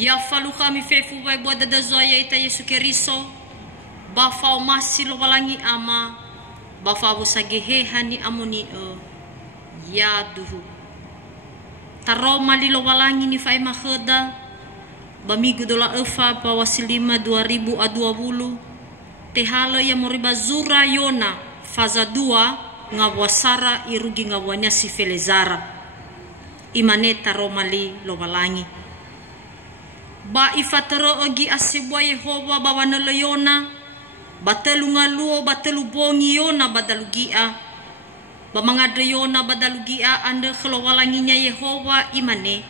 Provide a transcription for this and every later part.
Ya falu kami fefu vai boda da zoya ita Yesu Keriso. Ba fao masi lo walangi ama. Ba fao sageheha ni amoni ya duhu. Taroma li lo walangi ni fai maheda. Ba migu dola efa pa wasilima 2020. Tehala ya moriba zura yona faza 2 ngawasara irugi ngawanya si felezara. Imane taroma li lo walangi. Ba ifatero ogi asibwa Yehova bawana leyona batelu ngaluo batelu bongi yona badalugia ba mangade yona badalugia ande khlowalanginya Yehova imane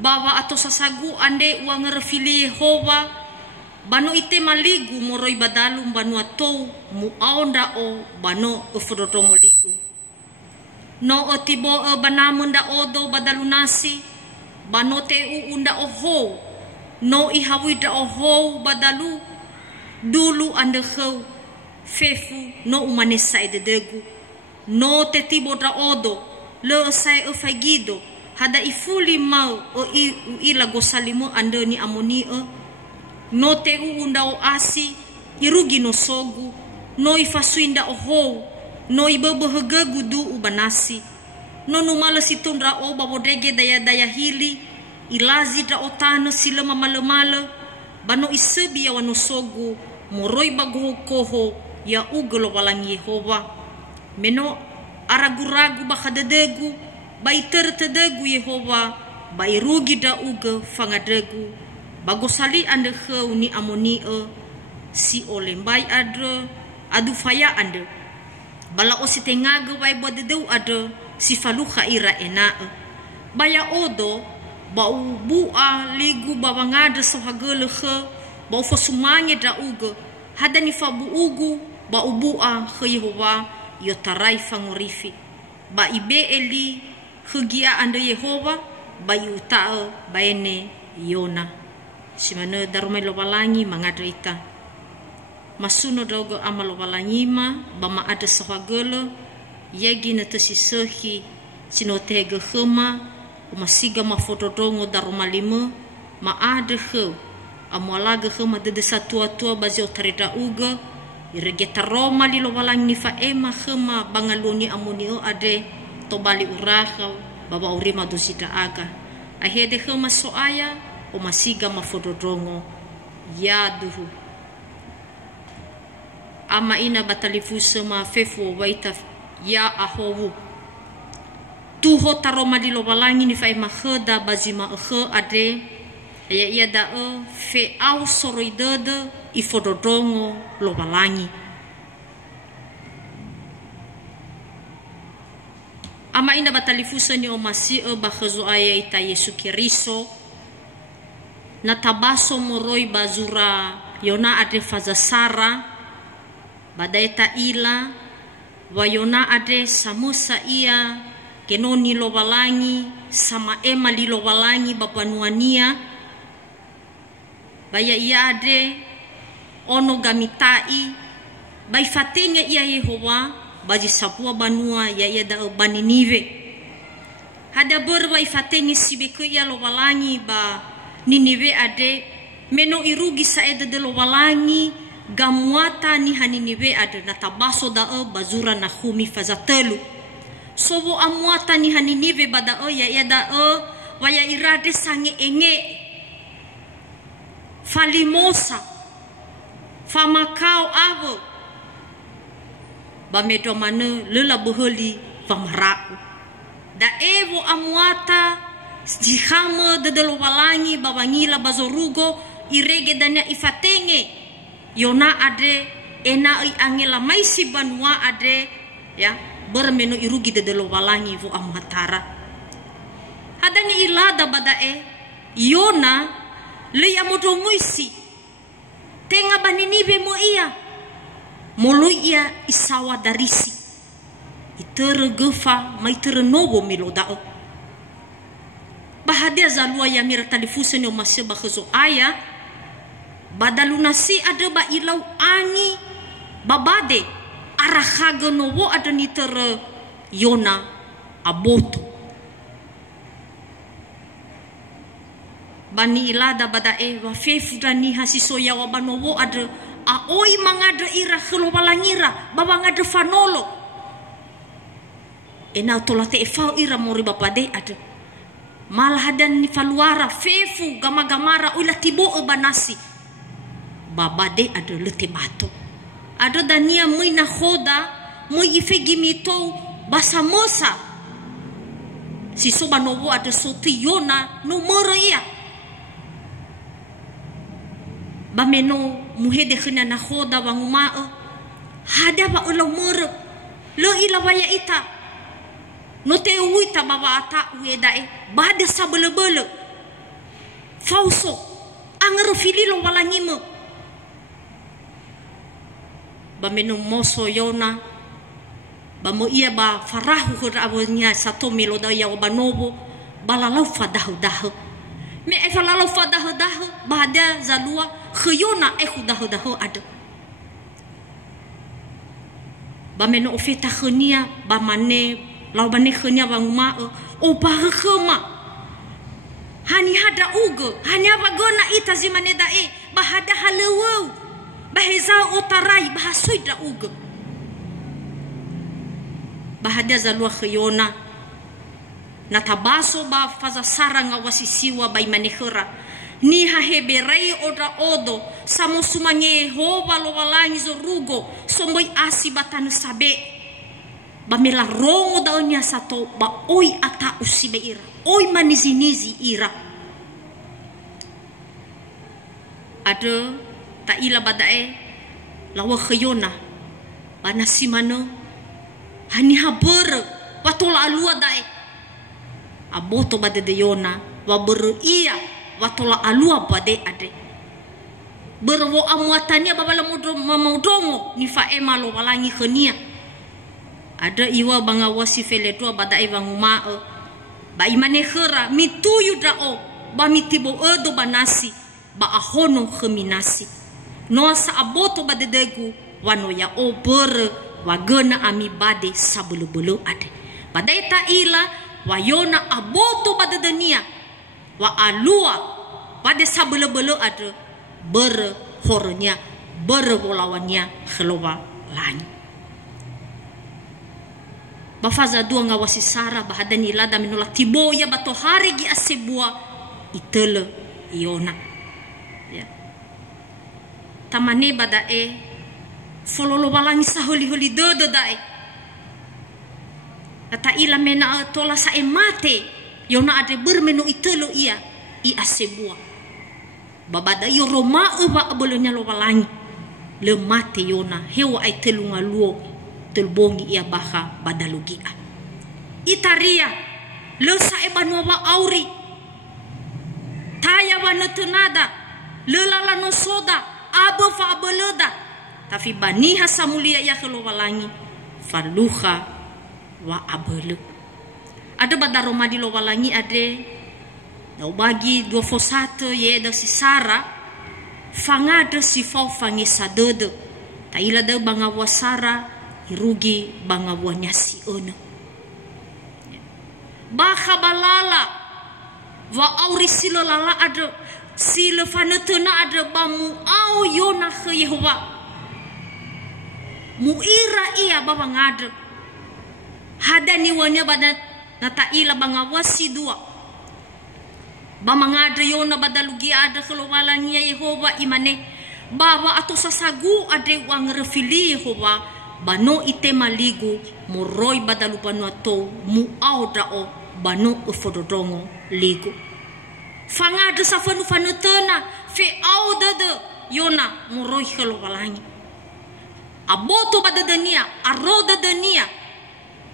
bawa atau sasagu ande uang refili Yehova bano ite maligu moroi badalu banu atau mu aonda o bano ufodotomo ligu no otibo banamunda odo badalu nasi bano te unda oho no ihawida oho badalu dulu ande khau fefu no umanesa edegu no te tibodra odo le sai fagido hada ifuli mau o ila gosalimo ande ni amoni no te unda o asi irugi no sogu no ifasuinda oho no ibebo hagagu du ubanasi no numala situndra o babodege daya hili ilazi da otana sila mamala bano isebi ya wanosogu moroi bago koho ya ugolo walang Yehova meno araguragu bakadedegu baitertedegu Yehova bairugi da uga fangadegu bagosali ande khau ni amoni si olembai adre adu faya ande bala ositengaga bai bodedeu ade si faluha ira ena baya odo bau bua ligu babangada sohagele khe bau fosumange da uga hadani fabu ugu bau bua khe Yehova yotarai fangorifi ba ibe eli khegia ande Yehova ba yuta baene yona simane darumai lobalangi mangada ita masuno dogo amalo balangima bama ada sohagele yagi na tasisehi sinotega khema masiga mafotodongo darumalima maade khe amwalaga khe madede satua bazio tarida uga iregeta roma li lowalang ni fa ema khema bangaluni amuni ade tobali uraha baba urima dosita aga ahede khema soaya o masiga mafotodongo ya duhu ama ina batalifusa ma fefu waita ya ahowu tuho taroma di lobalangi ni fai makheda bazima ade ya ia da fe au soroidede ifododongo lobalangi ama ina batalifusa ni omasi bakhazo aya ita Yesu Keriso na tabaso moroi bazura yona ade fazasara badaita ila wayona ade samusa ia kenoni lobalangi sama ema li lobalangi bapanuania baya ia ade ono gamitai bai fatenge ia Yehova baji sapua banua ya ia da baninive hada berba ifatenge sibeke ia lobalangi ba ninive ade meno irugi saede de lobalangi gamuata ni haninive ade natabaso da bazura na khumi fazatelu sobo amuata ni haninive bada ya da waya irade sange enge falimosa famakau avo bamedo mane lela boholi famarau da evo amuata stihama de walangi babangila bazorugo irege danya ifatenge yona ade ena angela maisi banua ade ya bermenu irugi de walangi vo amatara hadani ilada badae yona le ya modomuisi tenga baninive mo iya molu iya isawa darisi itere gefa maitere nobo milodao bahadia zalua ya mira talifusa ni omasya bakhazo aya badalunasi ada ba ilau ani babade arahaga nowo ada nitere yona aboto bani ilada badae wa fefu dani hasisoya wa banowo ada aoi mangada ira khelo balangira babangada fanolo ena tolate efau ira mori bapade ada malah hadan ni faluara fefu gama-gamara ula tibo banasi babade ada lete bato ada dania mui na khoda mui ifegi mito basa mosa si soba novo ada sotiona no moro ia bameno muhede khina na khoda wanguma hada ba ulo moro lo ila waya ita no te uita baba ata uedae bade sabele-bele fauso anger fililo walangimo bameno moso yona bamo ia ba farahu hura abonya sato milo da ya banobo balalau fadahu me e falalau fadahu bada zalua khuyona e khudahu ada bameno ofeta khnia bamane lau bane khnya banguma o ba khama hani hada ugo hani abagona ita zimane dae bahada halewu baheza otarai bahasuida ugo bahada zalua khayona natabaso ba faza saranga wasisiwa ba imanekhera ni haheberei oda odo samosumange hova lo walangi zorugo somboi asi batanu sabe bamela rongo daonya sato ba oi ata usibe ira oi manizinizi ira ada ta ila badae lawa khayona bana simano hani haber watola alua dae aboto bade de yona wa ber iya watola alua bade ade berwo amuatania babala modongo ni fa emalo walangi khania ada iwa banga wasi feletua bada ivanguma ba imane khera mituyu dao ba mitibo edo banasi ba ahono kheminasi no sa aboto badedegu wano ya ober wagena ami bade sabulu-bulu ade badai ta ila wayona aboto badedenia wa alua bade sabulu-bulu ade ber hornya ber wolawannya khlowa lani bafaza dua ngawasi sara bahadani lada minula tiboya bato hari gi asebua itele iona ya tamane badae fololo walangi saholi-holi dodo dae kata ila mena tola sa emate yona ade bermeno itelo ia i asebua babada yo roma ba abolonya lo walangi le mate yona hewa ai telunga luo telbongi ia baha badalugia itaria le sae banova auri taya wana tenada le lala no soda abo fa abeleda tapi baniha samulia ya khelo walangi faluha wa abelu ada badaroma di lo walangi ade dau bagi dua fosate ye da si sara fangade si fau fangi sadede taila da banga wasara irugi banga buahnya si ono baka balala wa auri silo lala ada silo fanetena ada bamu au yona ke Yehova muira iya baba ngade hadani wanya badat nata ila banga wasi dua bama ngade yona badalugi ada khelo walangi Yehova imane bawa atau sasagu ade wang refili Yehova bano ite maligu moroi badalupano to mu audao bano ufododongo ligu fangade safanu fanetena fe audade yona moroi khelo walangi aboto badadania aroda dania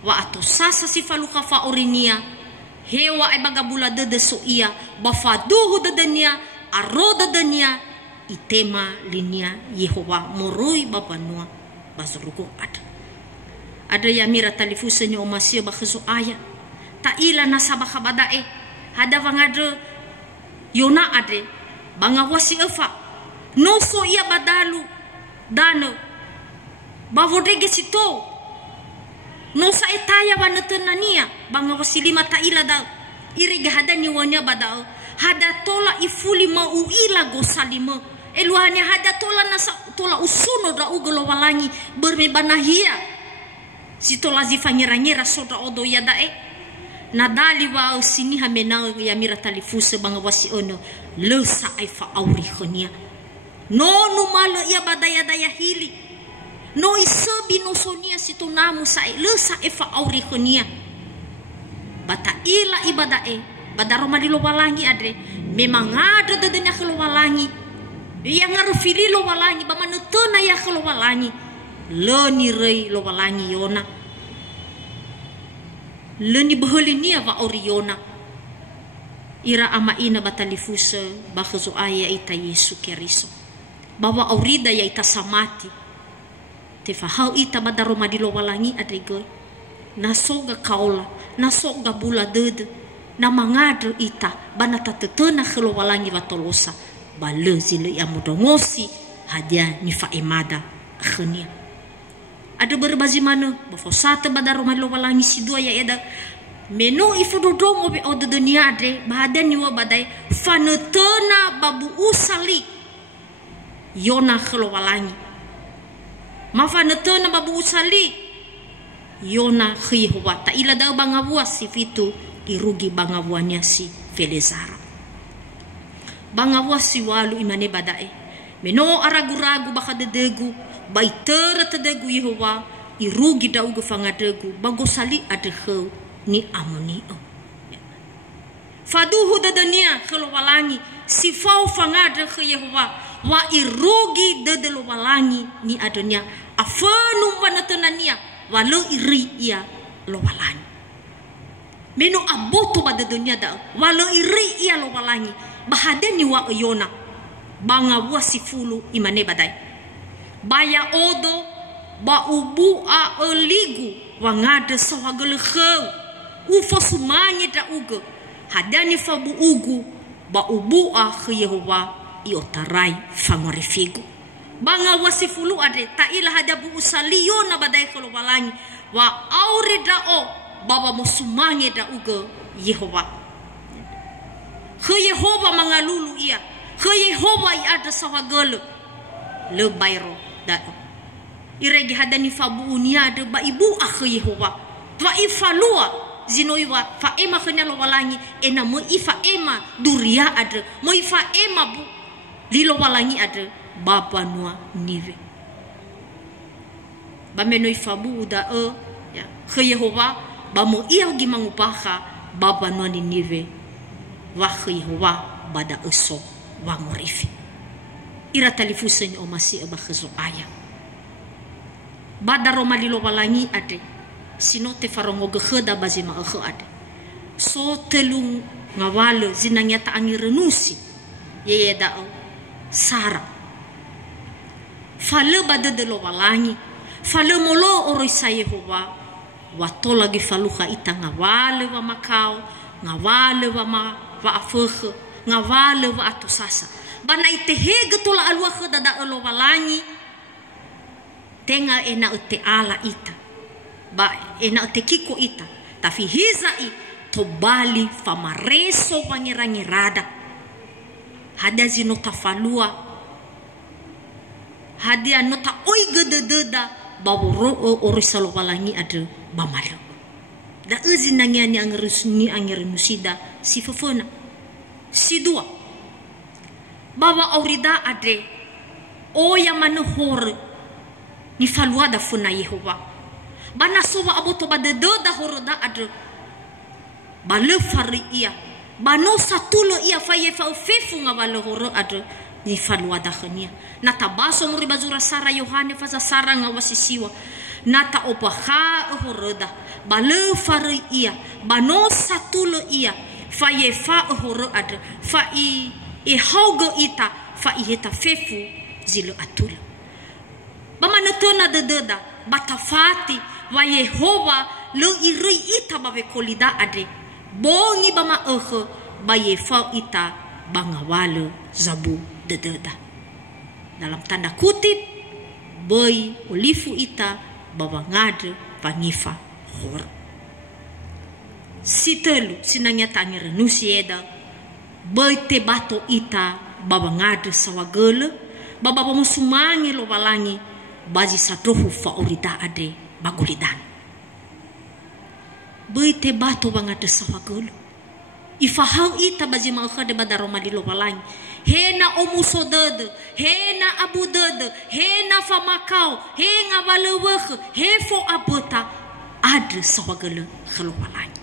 wa ato sasa sifaluka fa orinia hewa ay bagabula de soia bafaduhu dadania aroda dania itema linia Yehova moroi bapanua basruko ada ya mira talifusenya omasio bakhiso aya ta ila nasaba khabadae hada vangade yona ade banga wasi efa no so ia badalu dano bavodege sito no sa etaya banetenania banga wasi lima ta ila da iriga hada ni wonya badao hada tola ifuli mauila gosalima eluhanya hada tola nasa tola usuno da ugolo walangi bermebanahia si tola zifanyera soda odo ya dae nadali wa sini hamena ya mira talifuse banga wasi ono le sa aifa auri khonia no numalo ya badaya daya hili no isabi no sonia situnamu sa le sa aifa auri khonia bata ila ibadae badaro madilo walangi adre memang ada dadanya khelo walangi yang ngarufili lo walangi bamanutuna ya khelo walangi le ni rei lo walangi yona le ni behelinia va oriona ira ama ina batalifusa bakhazo aya ita Yesu Keriso bawa aurida ya ita samati te fahau ita badaro madilo walangi adregoy nasoga kaula nasoga bula dede na mangadro ita banata tetena khelo walangi watolosa balezi le ya mudongosi hadia ni faemada khania ada berbazi mana bafosata badaro madlo walangi si dua ya eda meno ifudodongo be od dunia ade bahadan ni wa badai fanetena babu usali yona khelo walangi mafanetena babu usali yona khihuwa ta ila da bangabua si fitu irugi bangabuanya si Felezara bangabua si walu imane badai meno aragu-ragu baka dedegu baitera tedegu Yehowa irugi daugu fangadegu bagosali adekhu ni amonio faduhu dadania khelo walangi sifau fangade khe Yehowa wa irugi dedelo walangi ni adonia afanu banatanania walau iri ia lo walangi meno aboto bada dunia da walau iri ia lo walangi bahadeni wa yona banga wasifulu imane badai baya odo ba ubu a eligu wangade sawagele khau ufa sumanye da ugo hadani fabu ugu ba ubu a Yehowa iotarai famorifigu banga wasifulu ade ta ila hadabu usaliyo na badai khelo walangi wa aurida o baba musumanye da ugo Yehowa Yehowa mangalulu ia Yehowa ada sawagele le bayro da iregi hadani fabu unia de ba ibu akh Yehowa wa ifalua zinoiwa fa ema khanya lo walangi ena mo ifa ema duria ade mo ifa ema bu lilo walangi ade baba noa nive ba meno ifabu da ya Yehowa ba mo ia gi mangupaka baba noa ni nive wa Yehowa bada eso wa morifi ira talifusen o masi abakhazo aya bada roma lilo walangi ade sino te farongo gekheda bazima akhe ade so telung ngawale zinanya ta angirenusi ye da sara fale bada de lo walangi fale molo oro isa Yehowa watola gi faluha ita ngawale wa makau ngawale wa afekhe ngawale wa atusasa bana itehege tola alwa kheda da lo walangi tenga ena ute ala ita ba ena ute kiko ita tafi hizai tobali famareso wangirangirada hada zino tafalua hadia nota oiga dededa baworo orisalo walangi ade bamalo da uzinangiani angerusni angerusida sifofona sidua bawa aurida ade o ya manuhor ni falua da funa Yehowa bana sowa aboto badede da horoda ade bale fari ia bano satulo ia faye fa fefu ngawale horo ade ni falua da khania nata baso muri bazura sara Yohane faza sara ngawasisiwa nata opaha horoda bale fari ia bano satulo ia faye fa horo ade fa i haugo ita fa i heta fefu zilo atula bamanatona dededa batafati wa Yehowa lo iri ita bawe kolida ade bongi bama ba yefa ita bangawalo zabu dededa dalam tanda kutip boy olifu ita bawangade pangifa hor sitelu sinanya tangir nusieda Bete bato ita baba ngade sawagele baba bamusumangi lo balangi baji satrohu fa orida ade bagulidan. Bete bato bangade sawagele ifahau ita baji makhade badaro mali lo balangi hena omuso dede hena abu dede hena famakau henga baleweh hefo abota ade sawagele khalo balangi.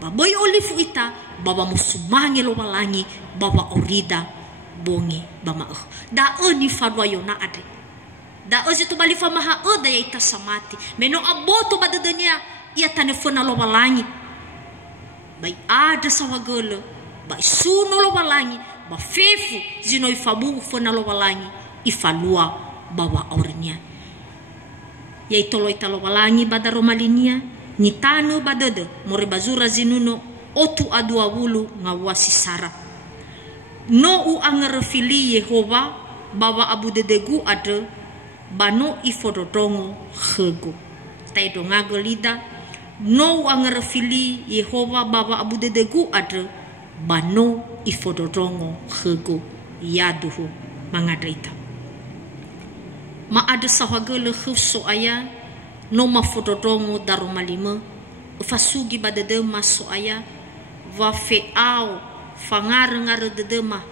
Babai olifu ita baba musumangi lo balangi baba orida bongi bama da ni fadwa yona ade da itu bali famaha da ya ita samati meno aboto badadania ia tanefona lo balangi bai ada sawagolo bai suno lo balangi ba fefu zino ifabu fona lo balangi ifalua baba orinia ya itolo ita lo balangi bada romalinia ni tanu badede more bazura zinuno otu adua wulu ngawasi sara no u angerefili Yehova bawa abu dedegu ade bano ifododongo khego taido ngagolida no u angerefili Yehova bawa abu dedegu ade bano ifododongo khego yaduhu mangadaita ma ada sahagele khufso aya no mafododongo darumalima ufasugi badede maso aya va feao fangar dedema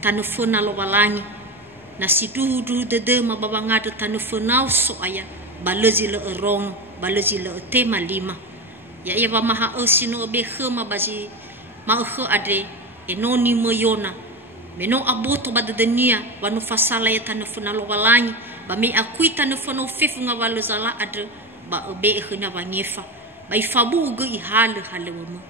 tanufuna lo balangi na siduhu dedema babangada tanufunau so aya balezi le erong balezi le tema lima ya ia ba maha osino be khema baji ma kho ade enoni moyona meno aboto badedenia wanu fasala ya tanufuna lo balangi ba me akuita tanufuna fefu ngawalo zala ade ba be khina bangefa ba ifabu go ihale halewmo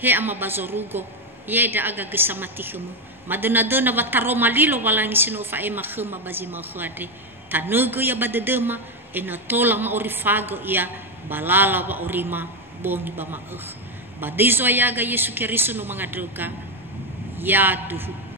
he ama bazorugo yeda aga gesamati khemu madana bataro malilo balangi sino fa ema khema bazi ma khade tanego ya badedema ena tola ma orifago ya balala wa orima bongi ba ma badezo ya ga Yesu Kristo no mangadroka ya duhu